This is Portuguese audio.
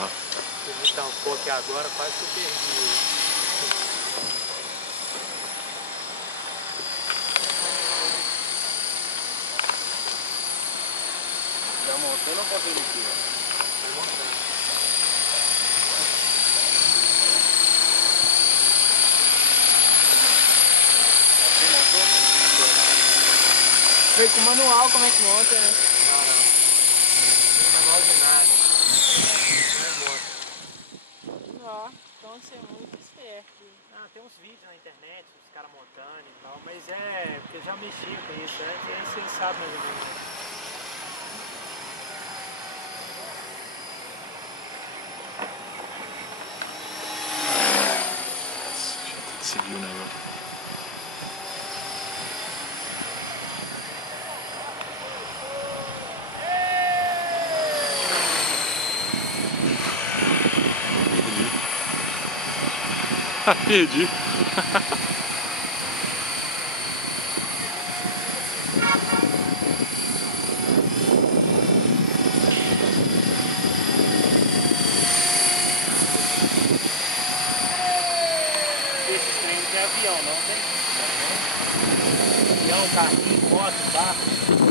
Ah. Ele tampou aqui agora, quase que eu perdi ele. Já montando ou tá vindo aqui? Vai montando. Você montou? Veio com manual, como é que monta, né? Não, não. Não tá manual de nada. Não é moto. Ó, então você é muito esperto. Ah, tem uns vídeos na internet, os caras montando e tal, mas é, porque eu já mexi com isso antes, aí você sabe mais ou menos. Seguiu o negócio. Perdi. Esses trem não tem avião, não tem? Avião, carrinho, moto, barco.